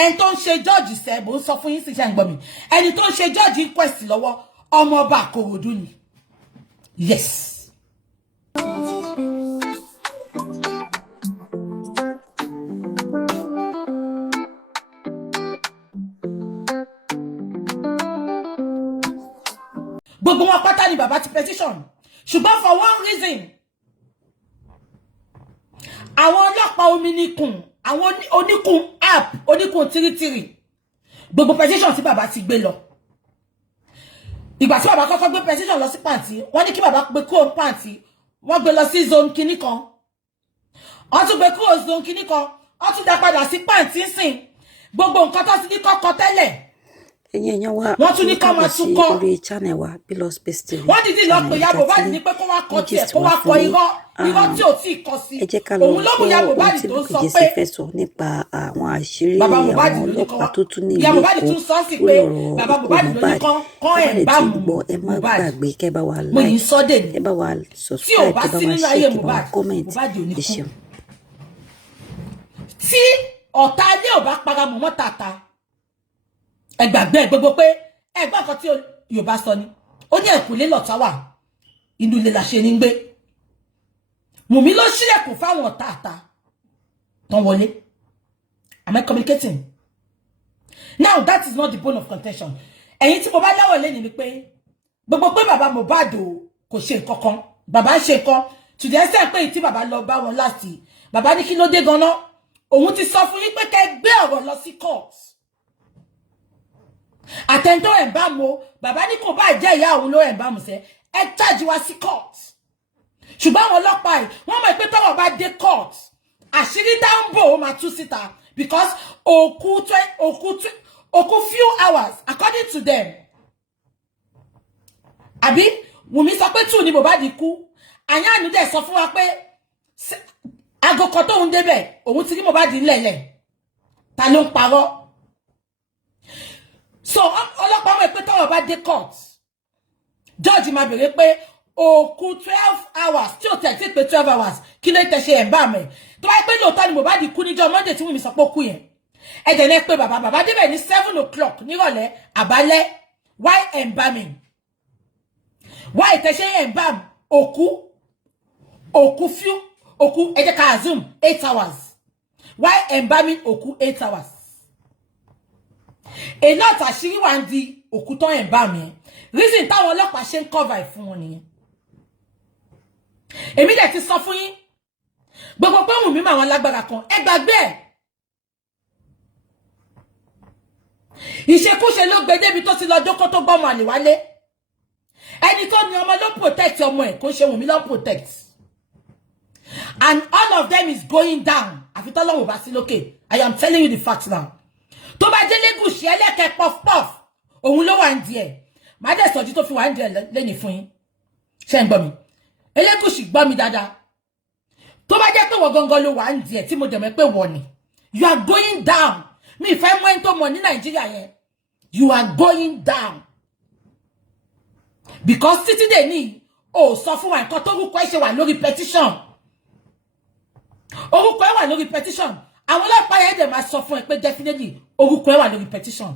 ẹni tó ń ṣe judge ṣe bó ń sọ fún yín sì ṣe ń gbọ́ mi ẹni tó ń ṣe judge inquest lọ́wọ́ ọmọ ọba Ìkòròdú ni yes. Gbogbo wọn pátá ni bàbá ti petition ṣùgbọ́n for one reason àwọn ọlọ́pàá ominikun àwọn oníkun app oníkun tìrìtìrì gbogbo petition tí bàbá ti gbé lọ ìgbà tí bàbá kọ́kọ́ gbé petition lọ sí pàǹtí wọ́n ní kí bàbá gbé kúrò pàǹtí wọ́n gbé lọ sí zone kinní kan wọ́n tún gbé kúrò zone kinní kan wọ́n tún dá padà sí pàǹtí sìn gbogbo nǹkan tó ti ní kọ́kọ́ tẹ́lẹ̀ wọ́n tún ní ká máa tún kọ́ wọ́n dìdí lọ pé Ìyá Mohbad ní pé kó wá kọ́ tiẹ̀ kó wá kọ irọ́ tí ò tí ì kọ sí òun ló mú Ìyá Mohbad tó sọ pé nípa àwọn àṣírí bàbá Mohbad àwọn ló ní ọlọ́pàá tó tún ní Ìyá Mohbad tún sọ sí pé bàbá Mohbad ló ní kọ́ ẹ̀ bá mú ẹ má gbàgbé kẹ́ bá wa mo yìí like sọ dé kẹ́ bá wa tí ò subscribe bá kẹ́ bá sí wa nínú share ayé kẹ́ bá wa Mohbad comment Mohbad ò ní ẹ kú ṣeun. tí ọ̀tá ilé ò bá para mọ́ mọ́ tààtà ẹ gbàgbé gbogbo pé ẹgbẹ́ kan tí Yorùbá sọ ni ó ní ẹ̀kúnlé lọ̀tá wà inú ilé la ṣe ní gbé Wùmí ló ṣílẹ̀kùn fáwọn tààtà tán wọlé. Am I communicating? Now that is not the bone of contention. Ẹ̀yin tí mo bá láwọ̀ lẹ́ni ni pé gbogbo pé bàbá Mohbad kò ṣe nǹkan kan bàbá ṣe nǹkan to the extent pé tí bàbá lọ bá wọn láti bàbá ní kí ló dé ganan òun ti sọ fún yín pé kẹ́ gbé ọ̀rọ̀ lọ sí court àtẹ̀ntọ́ ẹ̀ bá mo bàbá ní kò bá jẹ́ ìyá òun ló ẹ̀ bá mo sẹ́ ẹ charge wá sí court ṣùgbọ́n àwọn ọlọ́pàá yìí wọ́n mọ̀ pé tọ́wọ́ bá dé court àṣírí dáńbò ó máa tú síta because òkú few hours according to them àbí Wùmí sọ pé 2 ni Mohbad kú àyànnú dẹ̀ sọ fún wa pé aago kan tóun débẹ̀ òun ti rí Mohbad ńlẹ̀lẹ̀ ta ló ń parọ́ so ọlọ́pàá mọ̀ pé tọ́wọ́ bá dé court judge máa bèrè pé òkú 12 hours tí ó tẹ̀ tí pé 12 hours kí ló tẹ̀ ṣe ẹ̀ ń bá mẹ́ tó wáyé pé lóòótọ́ ni Mohbad kú níjọ́ Monday tí Wùmí sọ pé ó kú yẹn ẹ̀jẹ̀ náà pé bàbá débẹ̀ ní 7 o'clock nírọ̀lẹ́ àbálẹ́ why embalming why tẹ̀ ṣe embalm òkú few òkú ẹ jẹ́ ká assume 8 hours why embalming òkú 8 hours a lot àṣírí wà ń di òkú tán embalm yẹn reason táwọn ọlọ́pàá ṣe ń cover fún wọn nìyẹn èmi dẹ̀ ti sọ fún yín gbogbo pé Wùmí mà wọn lágbára kan ẹ gbàgbé ẹ̀ ìṣekúṣe ló gbé débi tó ti lọ jókòó tó gbọ́mọ àlè wálé ẹni tó ní ọmọ ló protect ọmọ ẹ̀ kó ṣe Wùmí ló protect and all of them is going down àfi tọ́lọ́wọ́ bá sí lókè I am telling you the fact now tó bá jẹ́ Lẹ́gùṣì ẹlẹ́kẹ̀ puff òun ló wà ń di ẹ̀ má dẹ̀ sọ̀jú tó fi wà ń di ẹ̀ lẹ́yìn fún yín ṣé ń gbọ́ mi Elégùṣì gbọ́ mi dáadáa tó bá jẹ́ pé wọ́n gangan ló wà ń di ẹ̀ tí mo dẹ̀ mọ̀ pé wọ́n ni you are going down mi fẹ́ mọ́ ẹni tó mọ̀ ní Nàìjíríà yẹn you are going down because títí dè ní o sọ fún wa nǹkan tó rúkọ ẹ ṣe wà lórí petition orúkọ ẹ wà lórí petition àwọn ọlọ́pàá yẹn dẹ̀ máa sọ fún ẹ pé definitely orúkọ ẹ wà lórí petition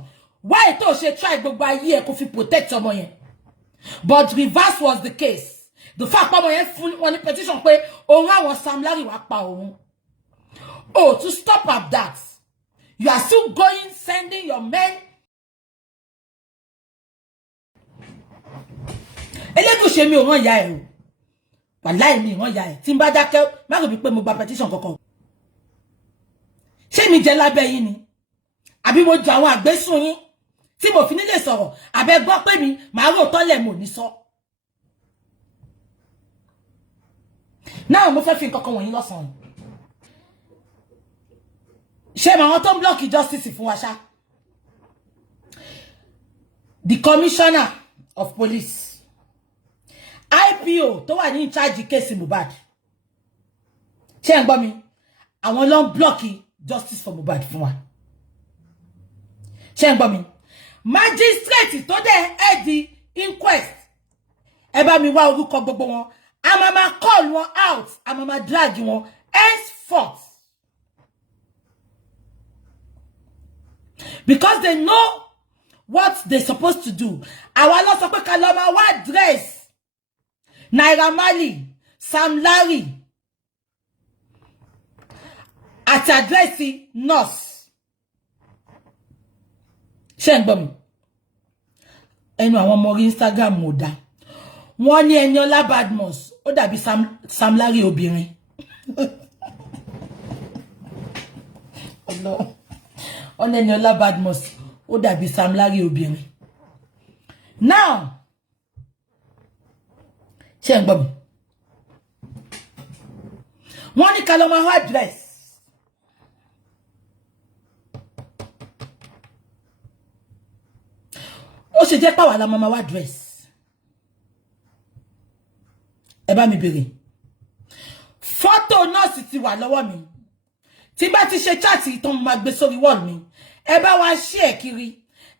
why tó ṣe try gbogbo ayé ẹ kó fi protect ọmọ yẹn but reverse was the case the fact pé ọmọ yẹn fún wọn ní petition pé òun àwọn Sam Larry wá pa òun oh to stop at that you are still going sending your men Elégùṣì mi ò rán ìyá ẹ o wàláì mi rán ìyá ẹ tí n bá dákẹ́ má rò bí pé mo gba petition kankan ṣé mi jẹ́ lábẹ́ yín ni àbí mo jọ àwọn àgbésùn yín tí mo fi nílé sọ̀rọ̀ àbẹ́ gbọ́ pé mi màá rò tọ́lẹ̀ mo ní sọ náà mo fẹ́ fi nǹkan kan wọ̀nyí lọ́sàn-án ṣé màwọn tó ń blọ́ọ̀kì justice fún wa ṣá the commissioner of police IPO tó wà ní in charge case Mohbad ṣé ń gbọ́ mi àwọn ló ń blọ́ọ̀kì justice for Mohbad fún wa ṣé ń gbọ́ mi magistrate tó dẹ̀ head the inquest ẹ bá mi wá orúkọ gbogbo wọn a máa máa call wọn out a máa máa drag wọn henceforth because they know what they're supposed to do. Àwa ló sọ pé ká lọ máa wá dress Naira Marley, Sam Larry àti àdírẹ́sì nurse. Ṣé ń gbọ́ mi? Ẹnu àwọn ọmọ orí Instagram ò dá. Wọ́n ní Eniola Badmus ó dàbí Sam Larry obìnrin. No. On Eniola Badmus ó dàbí Sam Larry obìnrin. Now, ṣé ń gbọ́ mi? Wọ́n ní ká lọ máa wá dress. Ó ṣe jẹ́ pàwọ́ la máa wá dress. Ẹ bá mi bèrè. Fọ́tò nọ́ọ̀sì ti wà lọ́wọ́ mi. Tí bá ti ṣe chat ìtàn máa gbé sórí wall mi. Ẹ bá wa share kiri.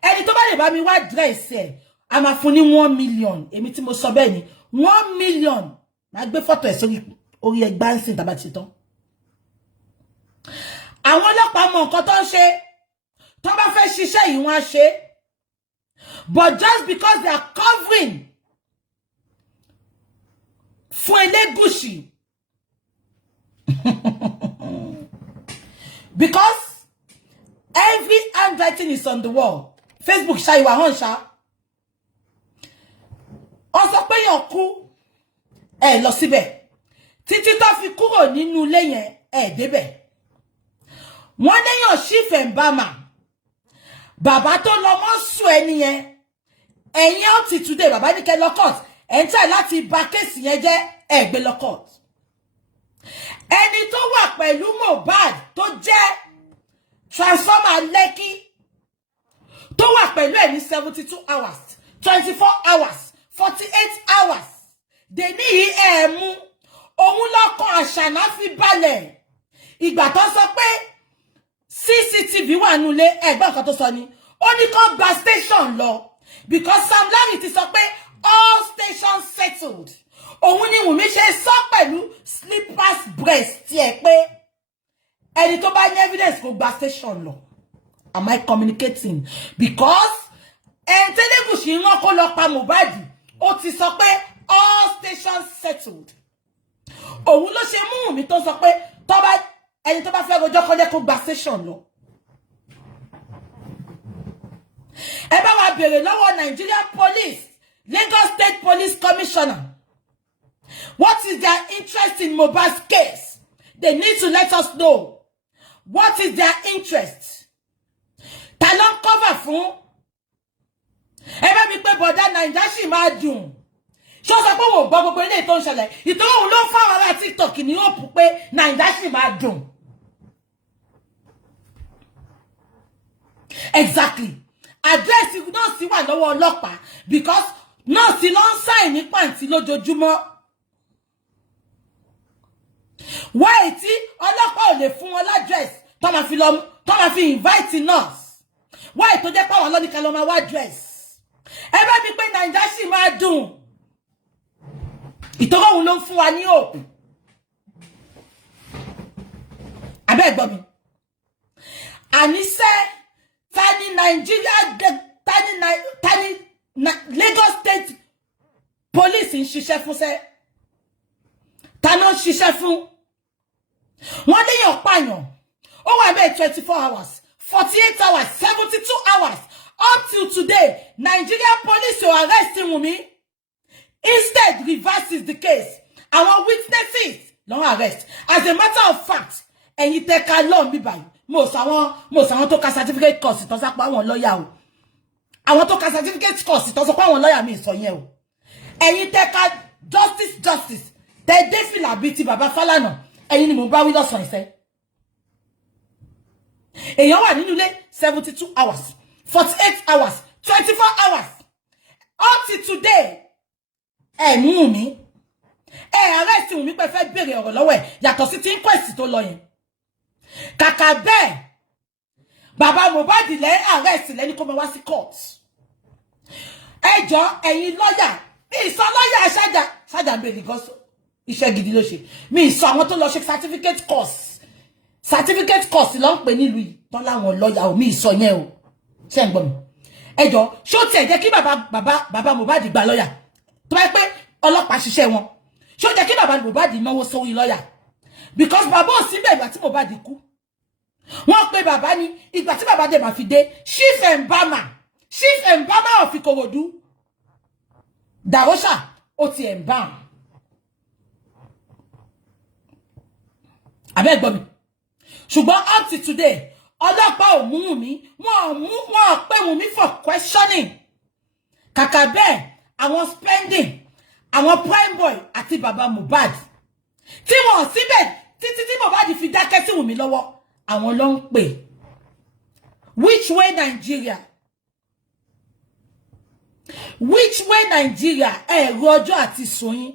Ẹni tó bá lè bá mi wá dress ẹ̀, a máa fún ní 1 million. Èmi tí mo sọ bẹ́ẹ̀ ni 1 million. Máa gbé fọ́tò ẹ̀ sórí orí ẹgbàá ńsìn tá bá ti tán. Àwọn ọlọ́pàá mọ nǹkan tó ń ṣe. Tó bá fẹ́ ṣiṣẹ́ yìí wọ́n á ṣe. But just because they are covering fún Elégùṣì. Because every handwriting is on the wall. Facebook ṣá ìwà hàn ṣá. Ó sọ pé yàn kú. Ẹ lọ síbẹ̀. Títí tó fi kúrò nínú ilé yẹn, ẹ débẹ̀. Wọ́n léyàn Chief Mbama. Bàbá tó lọ mọ́ sùn ẹni yẹn. Ẹ̀yin out today, bàbá ní kẹ́ lọ court. Ẹ ń try láti bà case yẹn jẹ́, ẹ gbé lọ court. Ẹni tó wà pẹ̀lú Mohbad tó jẹ́ transformer Lekki tó wà pẹ̀lú ẹ̀ ní 72 hours, 24 hours, 48 hours. Dèní ẹ̀mú òun lọ́kàn àṣànà fi balẹ̀. Ìgbà tó sọ pé CCTV wà nulẹ̀ ẹ̀gbọ́n nǹkan tó sọ ni. Ó ní kó gba station lọ because Sam Larry ti sọ pé all stations settled. Òun ni Wùmí ṣe sọ pẹ̀lú slippers breast tiẹ̀ pé ẹni tó bá ní evidence kó gba station lọ. Am I communicating? Because Elégùṣì rán kó lọ pa Mohbad. Ó ti sọ pé all stations settled. Òun ló ṣe mú Wùmí tó sọ pé ẹni tó bá fẹ́ rojọ́ kó lè kó gba station lọ. Ẹ bá wa béèrè lọ́wọ́ Nigerian Police, Lagos State Police Commissioner. What is their interest in Mohbad's case? They need to let us know. What is their interest? Ta ló ń cover fún? Ẹ bá mi pé bọ̀dá Naija ṣì máa dùn. Ṣé ó sọ pé wọ́n gbọ́ gbogbo ilé tó ń ṣẹlẹ̀? Ìtọ́wọ́ òun ló ń fáwọn ará TikTok ní hope pé Naija ṣì máa dùn. Exactly. Address nọ́ọ̀sì wà lọ́wọ́ ọlọ́pàá because nọ́ọ̀sì ló ń sign ní pàǹtí lójoojúmọ́. Why tí ọlọ́pàá ò lè fún wọn l'address tó máa fi invite nurse? Why tó jẹ́ pé àwọn lọ́nìkan ló máa wá dress? Ẹ bá mi pé Naija ṣì máa dùn. Ìtọ́wọ́ òun ló ń fún wa ní hope. Abẹ́ gbọ́ mi. Àníṣe tani Nigeria tani Lagos State Police ń ṣiṣẹ́ fún ṣe. Ta ló ń ṣiṣẹ́ fún? Wọ́n léyàn pààyàn. Ó wà bẹ́ẹ̀ 24 hours, 48 hours, 72 hours. Up till today, Nigerian police will arrest Wunmi. Instead, reverses the case. Our witnesses don't arrest. As a matter of fact, and you take a loan me by. Most àwọn tó ka certificate course tó sọ pé àwọn lawyer o. Àwọn tó ka certificate course tó sọ pé àwọn lawyer mi sọ yẹn o. Ẹ̀yin take a justice. Tẹ́ dé fìlà bí ti bàbá Fálànà. Ẹ̀yin ni mo bá wí lọ́sàn ìfẹ́. Èèyàn wà nínú ilé 72 hours, 48 hours, 24 hours. Up to today, ẹ mú Wunmi. Ẹ arrest Wunmi pé fẹ́ béèrè ọ̀rọ̀ lọ́wọ́ ẹ̀ yàtọ̀ sí ti inquest tó lọ yẹn. Kàkà bẹ́ẹ̀, bàbá Mohbad lẹ́ arrest lẹ́ni kó máa wá sí court. Ẹ jọ̀ọ́ ẹ̀yin lawyer, mi sọ lawyer ṣájà mbè because iṣẹ́ gidi ló ṣe. Mi sọ àwọn tó lọ ṣe certificate course ló ń pè nílùú yìí tán láwọn lawyer o, mi sọ yẹn o. ṣé ń gbọ́ mi ẹjọ́ ṣó tiẹ̀ jẹ́ kí bàbá Mohbad gba lọ́yà tó bá pé ọlọ́pàá ṣiṣẹ́ wọn ṣó jẹ́ kí bàbá Mohbad náwó sórí lọ́yà because bàbá ò sí bẹ́ẹ̀ ìgbà tí Mohbad kú wọ́n pe bàbá ní ìgbà tí bàbá dé máa fi dé chief embalmer of Ìkòròdú Dàróṣà ó ti embalm abẹ́ gbọ́ mi ṣùgbọ́n up to today ọlọ́pàá ò mú Wùmí wọ́n pè Wùmí for questioning kàkà bẹ́ẹ̀ àwọn spending àwọn prime boy àti bàbá Mohbad tí wọ́n síbẹ̀ títí tí Mohbad fi dákẹ́ sí Wùmí lọ́wọ́ àwọn ló ń pè which way Nigeria ẹ̀rọ ọjọ́ àti sóyún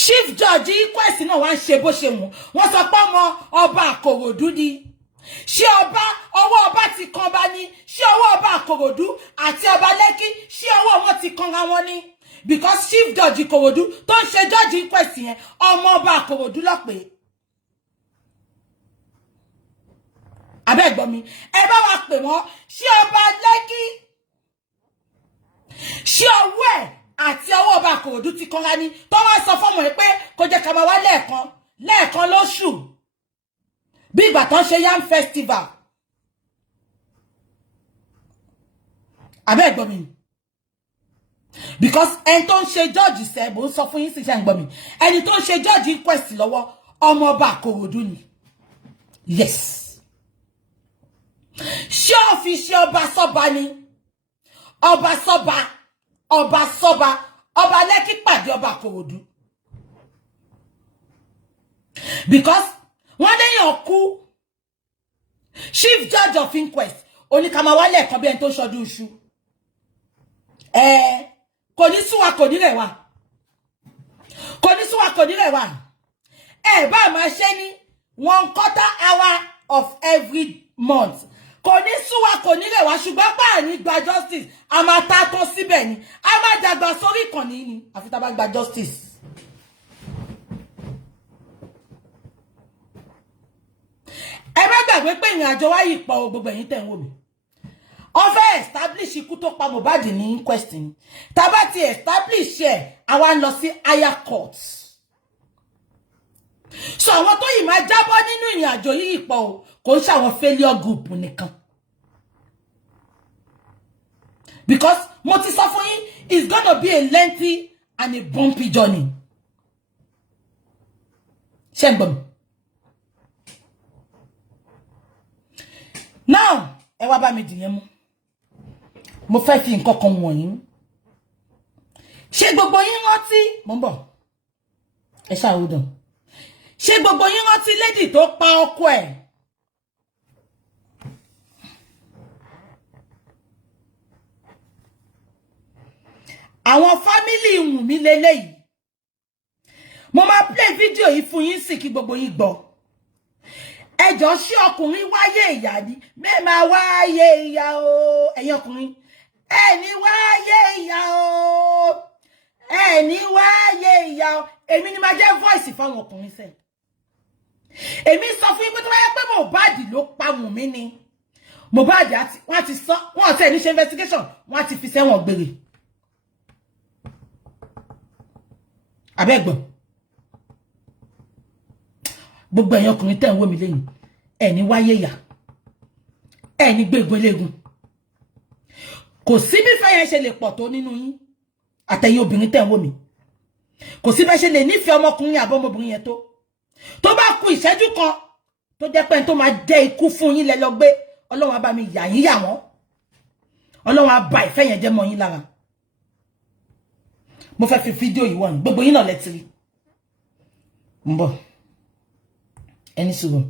chief judge inquest náà wá ń ṣe bó ṣe wọ́n sọ pé ọmọ ọba Àkòròdú ni ṣé ọwọ́ ọba ti kan bá ní ṣé ọwọ́ ọba Àkòròdú àti ọba Lẹ́kì ṣé ọwọ́ wọn ti kan ra wọn ní because chief judge Ìkòròdú tó ń ṣe judge inquest yẹn ọmọ ọba Àkòròdú ló pè abẹ́ gbọ́ mi ẹ bá wa pè wọ́n ṣé ọba Lẹ́kì ṣé ọwọ́ ẹ̀ àti ọwọ́ ọba Àkòròdú ti kanra ní tó wá sọ fọ́mọ ẹ̀ pé kó jẹ́ ká máa wá lẹ́ẹ̀kan lóṣù bí ìgbà tán ṣe yam festival abẹ́ gbọ́ mi because ẹni tó ń ṣe judge sẹ́bù ń sọ fún yín sí ṣe ń gbọ́ mi ẹni tó ń ṣe judge inquest lọ́wọ́ ọmọ ọba Àkòròdú ni yes ṣé ọ́fíìsì ọba sọ́ba ni ọba sọ́ba ọba Lẹ́kì pàdé ọba Àkòròdú because wọ́n léyàn kú chief judge of inquest oníkàmá wálé ẹ̀kan bí ẹni tó ṣọdún iṣu kò ní súwa kò ní rẹwà bá máa ṣe ní 1/4 hour of every month kò ní súwa kò ní rẹwà ṣùgbọ́n bá ní gba justice a máa ta tó síbẹ̀ ni a máa dàgbà sórí ìkànnì ni àfi tá bá gba justice. ẹ bá gbàgbé pé ìrìn àjò wáyé pọ̀ gbogbo ẹ̀yin tẹ́ ń wò mí wọ́n fẹ́ establish ikú tó pa Mohbad ní inquest ni tá bá ti establish ẹ̀ àwa ń lọ sí higher court so àwọn tó yìí máa jábọ́ nínú ìrìn àjò yìí pọ̀ kò ń ṣàwọn failure group nìkan because mo ti sọ fún yín it's gonna be a lengthy and a bumpy journey ṣé ń gbọ́ mi. Now, ẹ wá bá mi dìyẹn mú. Mo fẹ́ fi nǹkan kan wọ̀nyí. Ṣé gbogbo yín rántí? Mo ń bọ̀. Ẹ ṣàròdàn. Ṣé gbogbo yín rántí lady tó pa ọkọ ẹ̀? Àwọn family Wùmí lélẹ́yìí. Mo máa play video yìí fún yín sí kí gbogbo yín gbọ́. Ẹjọ́ ṣé ọkùnrin wáyé ìyá ni mẹ́ẹ̀má wáyé ìyá o ẹ̀yin ọkùnrin ẹni wáyé ìyá o ẹni wáyé ìyá o èmi ni máa jẹ́ voice fáwọn ọkùnrin sẹ́ẹ̀ èmi sọ fún yín pé tó bá yẹ pé Mohbad ló pa Wùmí ni Mohbad wọ́n ti sọ wọ́n tẹ̀ ní ṣe investigation wọ́n ti fi sẹ́wọ̀n gbére abẹ́gbọ̀n gbogbo ẹ̀yin ọkùnrin tẹ́ ń wò mí lẹ́yìn ẹni wáyé yà ẹni gbégun eléegun kò sí bí fẹ́ yẹn ṣe lè pọ̀ tó nínú yín àtẹ̀yin obìnrin tẹ́ ń wò mí kò sí bá ṣe lè nífẹ̀ẹ́ ọmọkùnrin àbọ̀ ọmọbìnrin yẹn tó bá kù ìṣẹ́jú kan tó jẹ́ pé tó máa dé ikú fún yín lẹ lọ gbé Ọlọ́run á bá mi yà yín yà wọ́n Ọlọ́run á bà ìfẹ́ yẹn jẹ́ mọ́ yín lára mo fẹ́ fi fídíò yìí wọ̀nyí gbogbo yín náà lẹ ti rí ń bọ̀. Any sugar.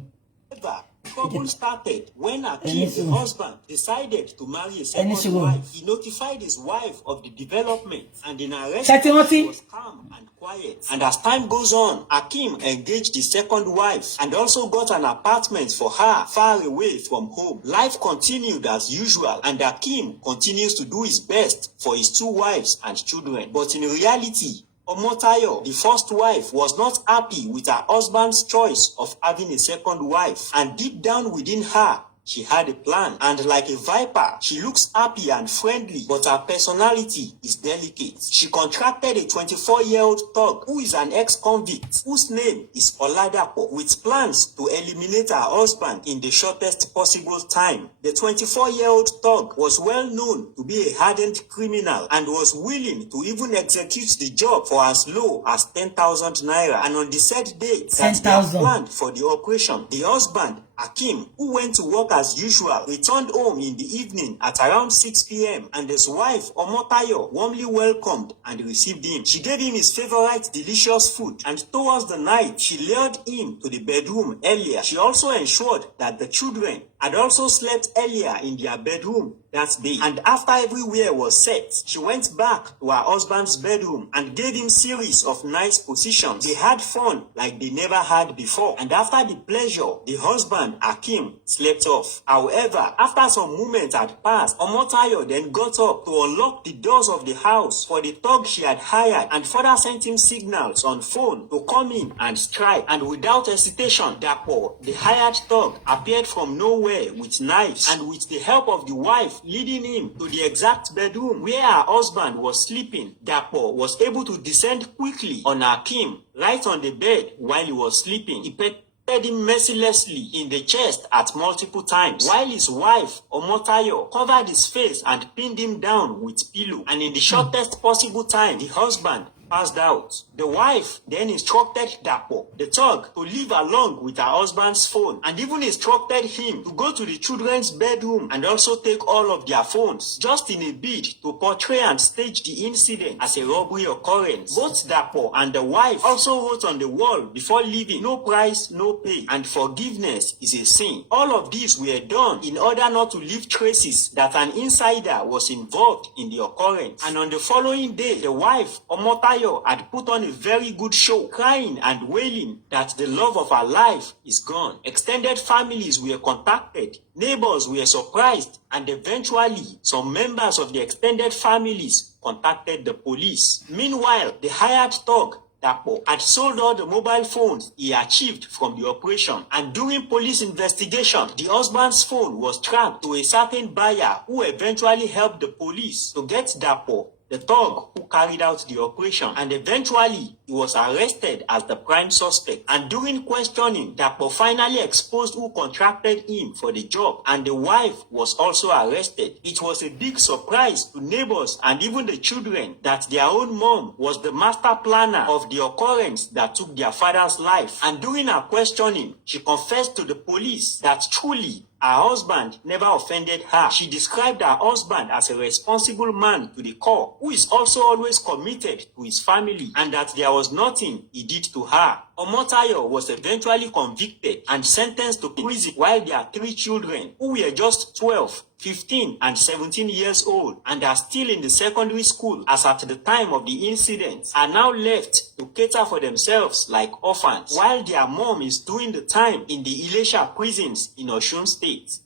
Trouble started when Akeem, the husband, decided to marry a second wife. He notified his wife of the development, and in her response, he was calm and quiet. And as time goes on, Akeem engaged the second wife and also got an apartment for her far away from home. Life continued as usual, and Akeem continues to do his best for his two wives and children. But in reality, Omotayo, the first wife, was not happy with her husband's choice of having a second wife, and deep down within her, she had a plan, and like a viper, she looks happy and friendly, but her personality is delicate. She contracted a 24-year-old thug who is an ex-convict, whose name is Oladapo, with plans to eliminate her husband in the shortest possible time. The 24-year-old thug was well known to be a hardened criminal and was willing to even execute the job for as low as 10,000 naira. And on the said date that they had planned for the operation, the husband, Hakim, who went to work as usual, returned home in the evening at around 6 p.m. and his wife, Omotayo, warmly welcomed and received him. She gave him his favorite delicious food, and towards the night, she lured him to the bedroom earlier. She also ensured that the children had also slept earlier in their bedroom that day. And after everywhere was set, she went back to her husband's bedroom and gave him series of nice positions. They had fun like they never had before. And after the pleasure, the husband, Hakim, slept off. However, after some moments had passed, Omotayo then got up to unlock the doors of the house for the thug she had hired and further sent him signals on phone to come in and strike. And without hesitation, Dapo, the hired thug, appeared from nowhere with knives, and with the help of the wife leading him to the exact bedroom where her husband was sleeping, Dapo was able to descend quickly on Hakim right on the bed while he was sleeping. He petted him mercilessly in the chest at multiple times, while his wife, Omotayo, covered his face and pinned him down with pillow. And in the shortest possible time, the husband passed out. The wife then instructed Dapo, the thug, to leave along with her husband's phone, and even instructed him to go to the children's bedroom and also take all of their phones, just in a bid to portray and stage the incident as a robbery occurrence. Both Dapo and the wife also wrote on the wall before leaving, "No price, no pay, and forgiveness is a sin." All of these were done in order not to leave traces that an insider was involved in the occurrence. And on the following day, the wife, Omotayo, had put on a very good show, crying and wailing that the love of her life is gone. Extended families were contacted, neighbors were surprised, and eventually some members of the extended families contacted the police. Meanwhile, the hired thug, Dapo, had sold all the mobile phones he achieved from the operation, and during police investigation, the husband's phone was tracked to a certain buyer who eventually helped the police to get Dapo, the thug who carried out the operation, and eventually he was arrested as the prime suspect. And during questioning, Dapo finally exposed who contracted him for the job, and the wife was also arrested. It was a big surprise to neighbors and even the children that their own mom was the master planner of the occurrence that took their father's life. And during her questioning, she confessed to the police that truly her husband never offended her. She described her husband as a responsible man to the core, who is also always committed to his family, and that there was nothing he did to her. Omotayo was eventually convicted and sentenced to prison, while their 3 children, who were just 12, 15, and 17 years old, and are still in the secondary school as at the time of the incident, are now left to cater for themselves like orphans, while their mom is doing the time in the Ilesha prisons in Osun State.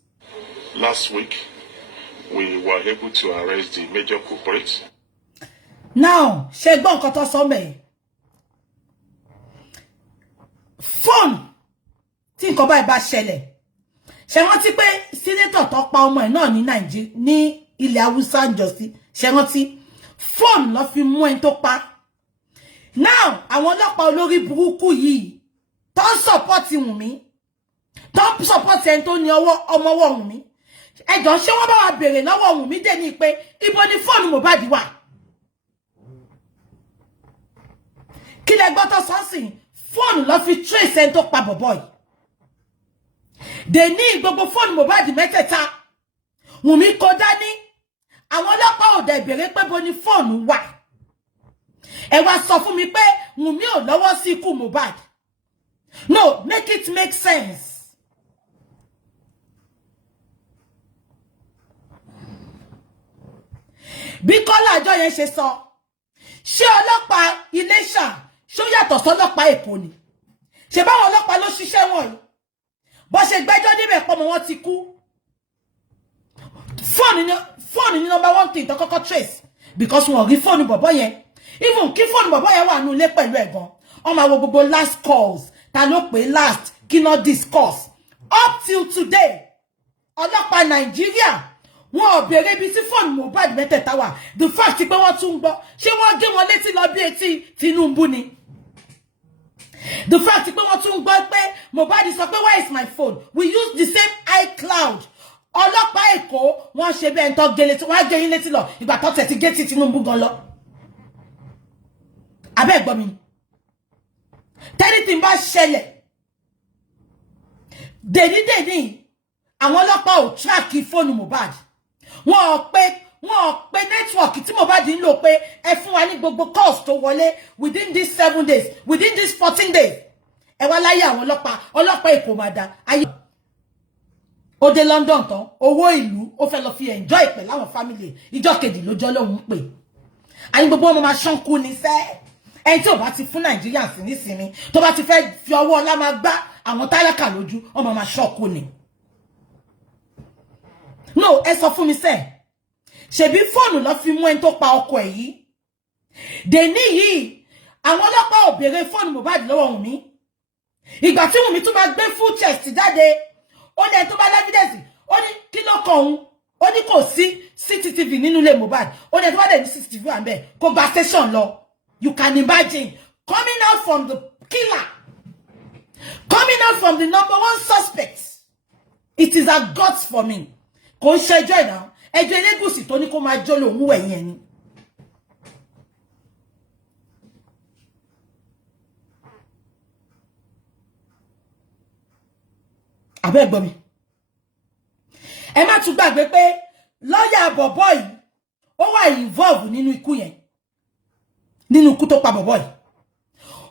Last week, we were able to arrest the major culprits. Now, Shegbon Koto Some. Phone. Tí nǹkan báyìí bá ṣẹlẹ̀. Ṣé rántí pé senator tó pa ọmọ ẹ̀ náà ní Nàìjíríà ní ilẹ̀ Haúsá ńjọ́sí. Ṣé rántí phone ló fi mú ẹni tó pa. Now, àwọn ọlọ́pàá olórí burúkú yìí tó support Wùnmí. Tó support ẹni tó ní ọwọ́ ọmọwọ́ Wùnmí. Ẹjọ́ ṣé wọ́n bá wa béèrè lọ́wọ́ Wùnmí dé ní pé ibo ni phone Mohbad wà. Kí lẹ gbọ́ tó sọ sí phone ló fi trace ẹni tó pa bọ̀bọ̀ yìí. They ní gbogbo phone Mohbad mẹ́tẹ̀ẹ̀ta. Wùnmí kò dání. Àwọn ọlọ́pàá ò dẹ̀ béèrè pé bo ni phone wà. Ẹ wá sọ fún mi pé Wùnmí ò lọ́wọ́ sí ikú Mohbad. No, make it make sense. Bí Kọ́lá àjọ yẹn ṣe sọ, ṣé ọlọ́pàá Iléṣà ṣó yàtọ̀ sọ́lọ́pàá Èkó ni? Ṣé báwọn ọlọ́pàá ló ṣiṣẹ́ wọn yìí? Bó ṣe gbẹ́jọ́ níbẹ̀ pọ̀ mọ́ wọn ti kú. Phone ni number 1 thing tó kọ́kọ́ trace, because wọ́n rí phone bọ̀bọ́ yẹn. Even kí phone bọ̀bọ́ yẹn wà nínú ilé pẹ̀lú ẹ̀gan. Wọ́n máa wo gbogbo last calls, ta ló pè last, kí no discuss. Up till today, ọlọ́pàá Nàìjíríà wọn ò béèrè bí tí fóònù Mohbad mẹ́tẹ̀ẹ̀ta wà. The fact pé wọ́n tún gbọ́ ṣé wọ́n gé wọn létí lọ bí etí Tinubu ni. The fact pé wọ́n tún gbọ́ pé Mohbad sọ pé where is my phone? We use the same iCloud. Ọlọ́pàá Èkó wọ́n ṣe bẹ́ẹ̀ ń tọ́ gé létí wọ́n á gé yín létí lọ ìgbà tó tẹ̀ ti gé tí Tinubu gan lọ. Abẹ́ gbọ́ mi. Tẹ́lifí bá ṣẹlẹ̀ dèní àwọn ọlọ́pàá ò tíráàkì fóònù Mohbad. Wọ́n pe network tí Mohbad ń lò pé ẹ fún wa ní gbogbo calls tó wọlé within these 7 days, within these 14 days. Ẹ wá láyé àwọn ọlọ́pàá Èkó máa dá. Ayé ó dé London tán, owó ìlú ó fẹ́ lọ fi enjoy pẹ̀lú àwọn family. Ìjọ́ kejì lójọ́ lóhun pé. Àní gbogbo ọmọ máa ṣánkú ní fẹ́. Ẹni tí ò bá ti fún Nàìjíríà sí nísìnyí, tó bá ti fẹ́ fi ọwọ́ ọlá máa gbá àwọn tálákà lójú, ọmọ máa ṣọ́kú ni. No, ẹ sọ fún mi sẹ́. Ṣebí fóònù lọ fi mú ẹni tó pa ọkọ ẹ̀ yìí. Dèní yìí, àwọn ọlọ́pàá ò béèrè fóònù Mohbad lọ́wọ́ Wùnmí. Ìgbà tí Wùnmí tún máa gbé full chest jáde, ó ní ẹni tó bá lẹ́fídẹ́sì, ó ní kí ló kọ òun, ó ní kò sí CCTV nínú ilé Mohbad, ó ní ẹni tó bá dẹ̀ ní CCTV wà ńbẹ̀, kó gba station lọ. You can imagine coming out from the killer, coming out from the #1 suspect. It is a guts for me. Kò ṣẹjọ́ ìdá, ẹjọ́ Elégùṣì tó ní kó máa jó lòun wẹ̀yìn ẹni. Abẹ́ gbọ́ mi. Ẹ má tún gbàgbé pé lọ́yà bọ̀bọ́ yìí ó wà involve nínú ikú yẹn. Nínú ikú tó pa bọ̀bọ́ yìí.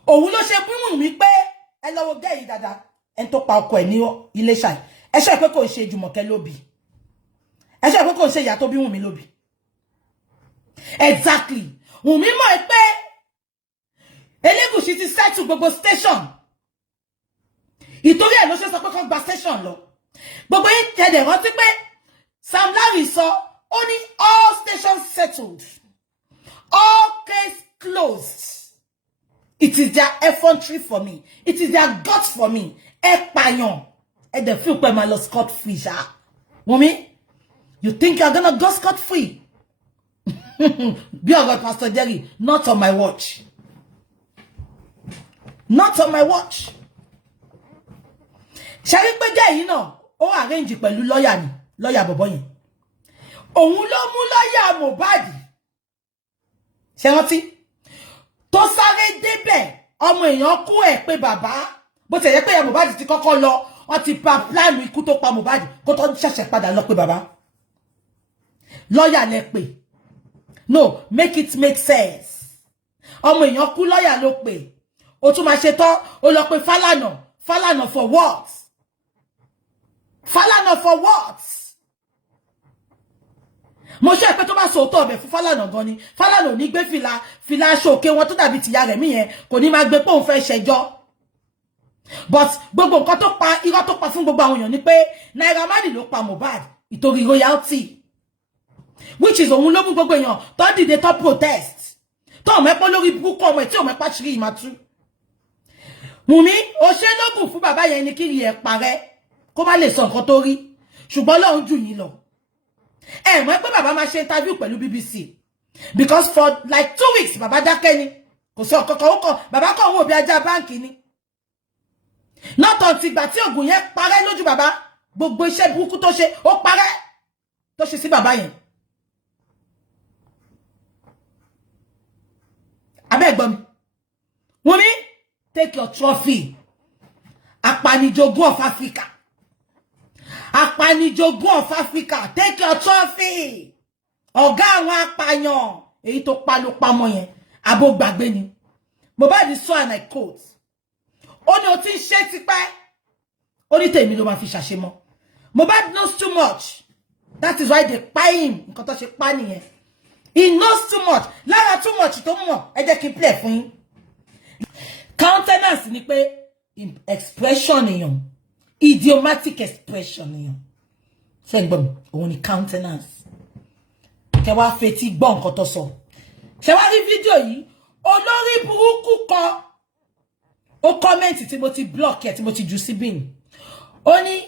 Òun ló ṣe bí Wùnmí pé ẹ lọ́wọ́ gẹ́ yìí dáadáa ẹni tó pa ọkọ ẹ̀ ní Iléṣà. Ẹ ṣe pé kò ṣe Jùmọ̀kẹ́ ló bí. Ẹ ṣe pé kò ṣe ìyá tó bí Wùnmí ló bí. Exactly. Wùnmí mọ̀ pé Elégùṣì ti settle gbogbo station. Ìtorí ẹ̀ ló ṣe sọ pé kó gba station lọ. Gbogbo yín tẹ̀lé rántí pé Sam Larry sọ ó ní all stations settled. All case closed. It is their effrontery for me. It is their guts for me. Ẹ pààyàn. Ẹ dẹ̀ feel pé máa lọ scot free ṣá. Wùnmí, you think you're gonna go scot free? Be a God, Pastor Jerry. Not on my watch. Not on my watch. Ṣàrí pé jẹ́ yìí náà, ó arrange pẹ̀lú lọ́yà ni, lọ́yà bọ̀bọ́ yẹn. Òun ló mú lọ́yà Mohbad. Ṣé rántí? Tó sáré débẹ̀, ọmọ èèyàn kú ẹ̀ pé bàbá, bó ti yẹ pé ìyá Mohbad ti kọ́kọ́ lọ, wọ́n ti pa plan ikú tó pa Mohbad, kó tó ṣẹ̀ṣẹ̀ padà lọ pé bàbá. Lọ́yà lẹ pè. No, make it make sense. Ọmọ èèyàn kú lọ́yà ló pè. Ó tún máa ṣe tán, ó lọ pé Fálànà. Fálànà for what? Fálànà for what? Mo ṣe pé tó bá sọ òótọ́ ọbẹ̀ fún Fálànà gan ni. Fálànà ò ní gbé fìlà aṣọ òkè wọn tó dàbí tìyá rẹ̀ mí yẹn, kò ní máa gbé pé òun fẹ́ ṣẹjọ́. But gbogbo nǹkan tó pa irọ́ tó pa fún gbogbo àwọn èèyàn ni pé Naira Marley ló pa Mohbad ìtorí royalty. Which is òun ló mú gbogbo èèyàn tó dìde tó protest. Tó mẹ́pọ̀ lórí burúkú ọmọ ẹ̀ tí ò mẹ́pà ṣírí ìmàtú. Wùnmí, ó ṣe lógún fún bàbá yẹn ní kiri ẹ̀ parẹ́ kó má lè sọ nǹkan tó rí. Ṣùgbọ́n Ọlọ́run jù yín lọ. Ẹ mọ̀ pé bàbá máa ṣe interview pẹ̀lú BBC. Because for like 2 weeks bàbá dákẹ́ ni. Kò sọ kankan ó kàn bàbá kàn wò bí ajá báǹkì ni. Nọ́tọ̀ ti gbà tí ògùn yẹn parẹ́ lójú bàbá. Gbogbo iṣẹ́ burúkú tó ṣe ó parẹ́ tó ṣe sí bàbá yẹn. Abẹ́ gbọ́ mi. Wùnmí, take your trophy. Apanijogún of Africa. Apanijogún of Africa. Take your trophy. Ọ̀gá àwọn apàyàn. Èyí tó pa ló pamọ́ yẹn. Abo gbàgbé ni. Mohbad sọ and I quote. Ó ní ó ti ń ṣe tipẹ́. Ó ní tèmi ló máa fi ṣàṣemọ́. Mohbad knows too much. That is why they pa him. Nǹkan tó ṣe pa nìyẹn. He knows too much. Lára too much tó mọ̀. Ẹ jẹ́ kí n play fún yín. Countenance ni pé expression èèyàn. Idiomatic expression èèyàn. Ṣé gbọ́ mi? Òun ni countenance. Kẹ́ wá fetí gbọ́ nǹkan tó sọ. Ṣé wá rí fídíò yìí? Olórí burúkú kan. Ó comment tí mo ti block ẹ tí mo ti jù sí bin. Ó ní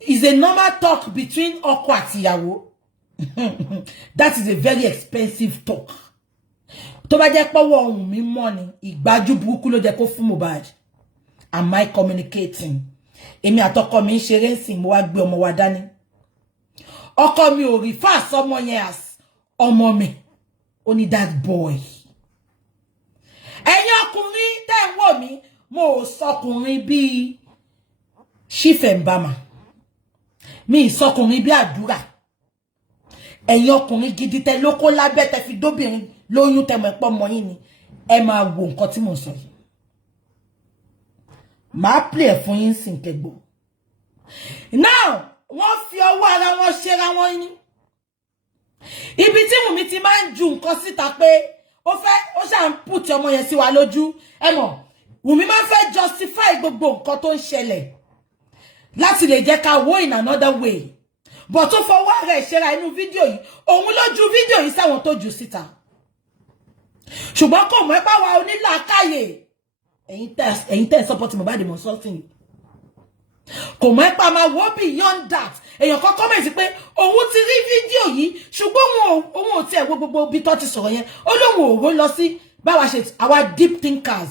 is a normal talk between ọkọ àti ìyàwó. That is a very expensive talk. Tó bá jẹ́ pọ́wọ́ ohun mi mọ́ ni, ìgbájú burúkú ló jẹ́ kó fún Mohbad. Am I communicating? Èmi àtọkọ mi ń ṣeré ńsìn, mo wá gbé ọmọ wa dání. Ọkọ mi ò refer sọ́mọ yẹn as ọmọ mi. Only that boy. Ẹ̀yin ọkùnrin tẹ́ ń wò mí, mo sọkùnrin bí Shifembama. Mi sọkùnrin bí àdúrà. Ẹ̀yin ọkùnrin gidi tẹ́ lóko lábẹ́ tẹ́ fi dóbìnrin lóyún tẹ́ mọ̀ pọ̀ mọ́ yín ni. Ẹ máa wo nǹkan tí mo sọ yìí. Màá play fún yín sìn kẹ́gbọ́. Now, wọ́n fi ọwọ́ ara wọn ṣera wọn ní. Ibi tí Wùmí ti máa ń ju nǹkan síta pé ó ṣá ń put ọmọ yẹn sí wa lójú. Ẹ mọ̀, Wùmí máa ń fẹ́ justify gbogbo nǹkan tó ń ṣẹlẹ̀ láti lè jẹ́ ká wo in another way. But tó fọwọ́ rẹ̀ ṣera inú fídíò yìí, òun ló ju fídíò yìí sáwọn tó jù síta. Ṣùgbọ́n kò mọ̀ ẹ́pà wa onílàákàyè. Ẹ̀yin tẹ́ support Mohbad mọ̀ something. Kò mọ̀ ẹ́pà máa wo beyond that. Èèyàn kan comment pé òun ti rí fídíò yìí, ṣùgbọ́n òun ò tiẹ̀ wo gbogbo bí tó ti sọ̀rọ̀ yẹn. Ó lóun ò ro lọ sí báwa ṣe àwa deep thinkers.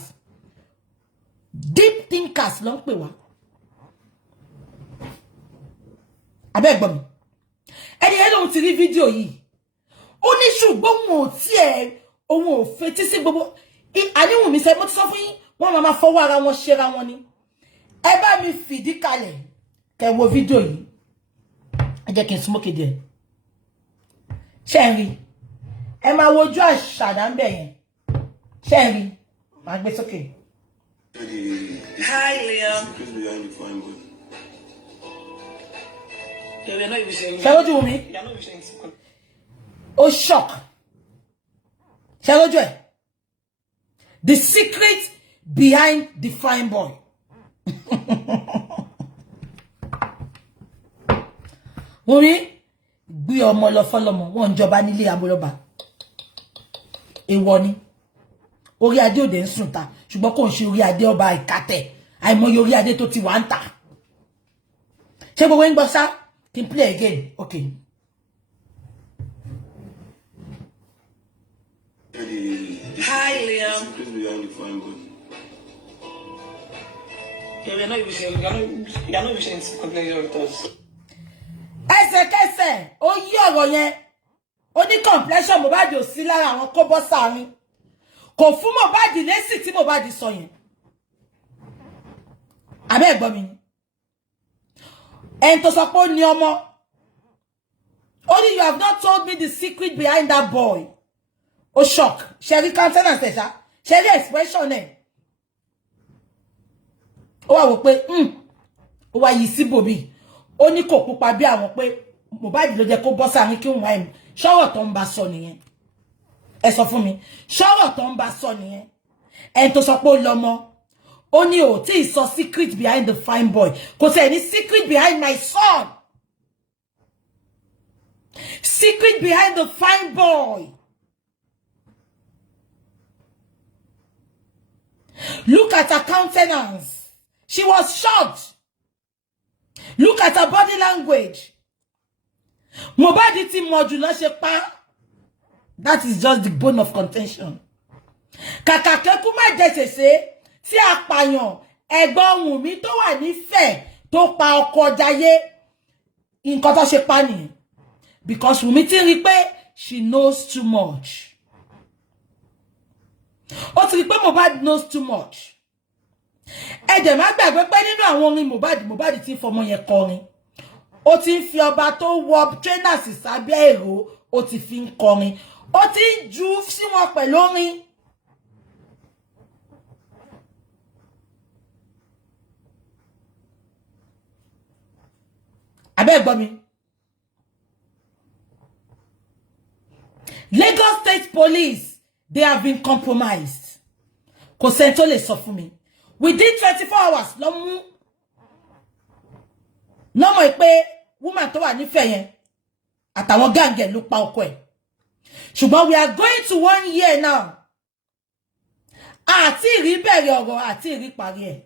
Deep thinkers ló ń pè wá. Abẹ́ gbọ́ mi. Ẹni yẹn lóun ti rí fídíò yìí. Ó ní ṣùgbọ́n òun ò fetí sí gbogbo. Àníwùn mi sẹ́ mo ti sọ fún yín, wọ́n máa fọwọ́ ara wọn ṣera wọn ni. Ẹ bá mi fìdí kalẹ̀ kẹ́ wo fídíò yìí. Ẹ jẹ́ kí n smoke díẹ̀. Ṣé ẹ rí? Ẹ máa wojú àṣàdá ń bẹ̀ yẹn. Ṣé ẹ rí? Màá gbé sókè. Hi, Liam. You're not even saying. Ṣé lójú mi? You're not even saying secret. Ó shock. Ṣé lójú ẹ̀? The secret behind the fine boy. Wùmí gbé ọmọ lọ fọ́lọ́mọ, wọ́n jọba nílé Amọ̀lọ́ba. Èwọ̀ ni. Orí adé òde ń sùn ta, ṣùgbọ́n kò ń ṣe orí adé ọba ìkàtẹ̀. Àìmọye orí adé tó ti wà ń tà. Ṣé gbogbo ń gbọ́ sá? Can play again. Okay. Hi, Liam. You're not even saying. You're not even saying secret with us. Ẹsẹ̀kẹsẹ̀ ó yí ọ̀rọ̀ yẹn. Ó ní complexion Mohbad ò sí lára àwọn kó bọ́ sáàrin. Kò fún Mohbad lésì tí Mohbad sọ yẹn. Abẹ́ gbọ́ mi ni. Ẹni tó sọ pé ó ní ọmọ. Only you have not told me the secret behind that boy. Ó shock. Sherry countenance ẹ̀ ṣá. Sherry expression ẹ̀. Ó wá wò pé ó wá yí síbòmí. Ó ní kò pupa bí àwọn pé Mohbad ló jẹ́ kó bọ́ sáàrin kí òun wá ẹ̀mí. Ṣọ́rọ̀ tó ń bá sọ nìyẹn. Ẹ sọ fún mi. Ṣọ́rọ̀ tó ń bá sọ nìyẹn. Ẹni tó sọ pé ó lọ́mọ. Ó ní ò tí ì sọ secret behind the fine boy. Kò sí any secret behind my son. Secret behind the fine boy. Look at her countenance. She was shocked. Look at her body language. Mohbad ti mọ̀jù lọ ṣe pa. That is just the bone of contention. Kàkà kẹ́kú má jẹ́ ṣèṣe tí apàyàn ẹ̀gbọ́n Wùmí tó wà nífẹ̀ẹ́ tó pa ọkọ Jayé. Nǹkan tó ṣe pa nìyẹn. Because Wùmí ti rí pé she knows too much. Ó ti rí pé Mohbad knows too much. Ẹ dẹ̀ má gbàgbé pé nínú àwọn orin Mohbad ti fọmọ yẹn kọrin. Ó ti ń fi ọba tó wọ trainers sábẹ́ èrò, ó ti fi ń kọrin. Ó ti ń ju sí wọn pẹ̀lú orin. Abẹ́ gbọ́ mi. Lagos State Police, they have been compromised. Kò sẹ́ni tó lè sọ fún mi. Within 24 hours, lọ mú. Lọ́mọ pé woman tó wà nífẹ̀ẹ́ yẹn àtàwọn gàngẹ̀ ló pa ọkọ ẹ̀. Ṣùgbọ́n we are going to 1 year now. Àti ìrí bẹ̀rẹ̀ ọ̀rọ̀ àti ìrí parí ẹ̀.